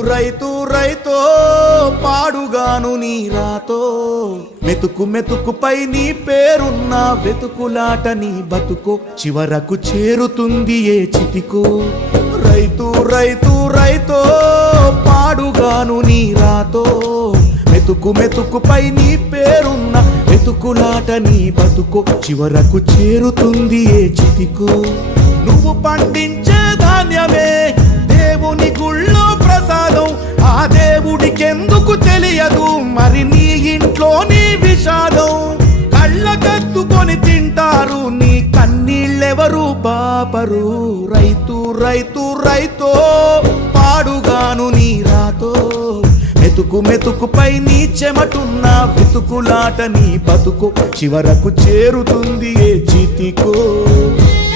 రైతు రైతో పాడుగాను నీ రాతో మెతుకు మెతుకుపై నీ పేరున్న వెతుకులాట నీ బతుకో చివరకు చేరుతుంది ఏ చితికో రైతు రైతు రైతో పాడుగాను నీ రాతో మెతుకు మెతుకుపై నీ పేరున్న వెతుకులాట నీ బతుకో చివరకు చేరుతుంది ఏ చితికో నువ్వు పండించే ధాన్యమే దేవుని గుళ్ళో ప్రసాదం ఆ దేవుడికెందుకు తెలియదు మరి నీ ఇంట్లో నీ విషాదం కళ్ళకత్తుకొని తింటారు నీ కన్నీళ్ళెవరు పాపరు రైతు రైతు రైతో పాడుగాను నీ రాతో మెతుకు మెతుకుపై నీ చెమటున్న వెతుకులాట నీ బతుకు చివరకు చేరుతుంది ఏ చితికో